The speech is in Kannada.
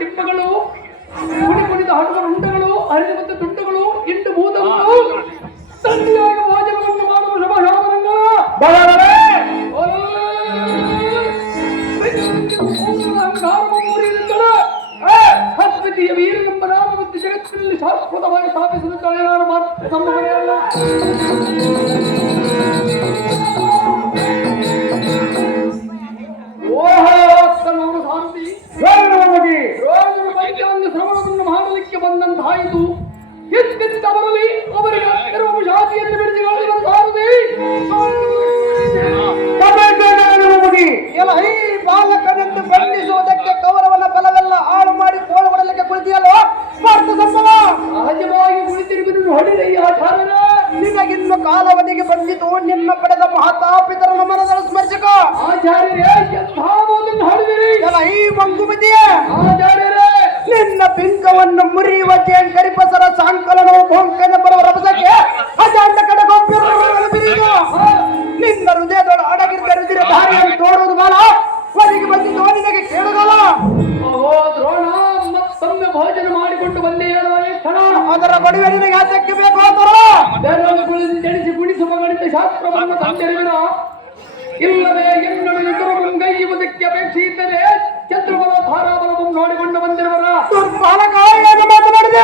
ಡಿಂಬಗಳು ಕುಡಿ ಕುಡಿದ ಹಣ್ಣುಗಳ ಉಂಡೆಗಳು ಹರಿದು ಮತ್ತು ತುಂಡುಗಳು ಇಂಡು ಭೂತಗಳು ತಂಡಿಯಾಗಿ ಭೋಜನವನ್ನು ಮಾಡುವ ಶುಭ ಹಸ್ಪತಿಯ ವೀರನೆಂಬ ನಾಮ ಮತ್ತು ಜಗತ್ತಿನಲ್ಲಿ ಶಾಶ್ವತವಾಗಿ ಸ್ಥಾಪಿಸಲು ತಲೆನಾಡು ಮಾತ್ರ ಸಂಭವನೆಯಲ್ಲ. ಶ್ರವಣವನ್ನು ಮಾಡಲಿಕ್ಕೆ ಬಂದಂತಾಯಿತು. ಎತ್ತಿದ್ದವರಲ್ಲಿ ಅವರಿಗೆ ಇರುವ ಶಾಂತಿಯನ್ನು ಬಿಡಿಸಿಕೊಳ್ಳಲು ಸಾರದೆ ಈ ಬಾಲಕನೆಂದು ಬಣ್ಣಿಸುವುದಕ್ಕೆ ಕೌರವನ ಬಲವೆಲ್ಲ ಹಾಳು ಮಾಡಿ ತೋಳುಗೊಡಲಿಕ್ಕೆ ಕುಳಿತಿಯಲ್ಲೋ ಸ್ಪಷ್ಟ ಸಂಭವ. ಸಹಜವಾಗಿ ಕುಳಿತಿರುವುದು ಹೊಡಿದೆಯ ಆಚಾರ್ಯರ ನಿನಗಿನ್ನು ಕಾಲಾವಧಿಗೆ ಬಂದಿತು ನಿನ್ನ ಪಡೆದ ಮಹತಾಪಿತರನ ಮನದಲ್ಲಿ ಸ್ಮರಿಸಕ. ಆಚಾರ್ಯರೇ ಎಂಥ ಮಾತನ್ನು ಹಾಡಿದಿರಿ. ಈ ಮಂಗುಮತಿಯೇ ಆಚಾರ್ಯರೇ ನಿನ್ನ ಪಿಂಕವನ್ನು ಮುರಿಯುವ ಕರಿಪಸರ ಸಾಂಕಲನೋ ಭೋಂಕನ ಬರುವ ರಭಸಕ್ಕೆ ಅಜಾಂಡ ಕಡಗೊಬ್ಬರ ನಿನ್ನ ಹೃದಯದೊಳ ಅಡಗಿರುವ ದಾರಿಯನ್ನು ತೋರುವುದು ಬಾಲ ಒದಗಿ ಬಂದಿದ್ದು ನಿನಗೆ ಕೇಳುದಲ್ಲ. ಓ ದ್ರೋಣ ಮತ್ತೊಮ್ಮೆ ಭೋಜನ ಮಾಡಿಕೊಂಡು ಬಂದೇ ಕ್ಷಣ ಅದರ ಬಡಿವೆ ನಿನಗೆ ಅದಕ್ಕೆ ಬೇಕು ತಿಳಿಸಿ ಗುಣಿಸುವ ಗಣಿತ ಶಾಸ್ತ್ರವನ್ನು ತಂದೆರಿವಿನ ಇಲ್ಲವೇ ಎನ್ನಡು ಗೈಯುವುದಕ್ಕೆ ಅಪೇಕ್ಷೆ ಇದ್ದರೆ ಚಂದ್ರಬಲ ಧಾರಾಬಲವನ್ನು ನೋಡಿಕೊಂಡು ಬಂದಿರುವರ ಬಾಲಕ ಏನು ಮಾತನಾಡಿದೆ.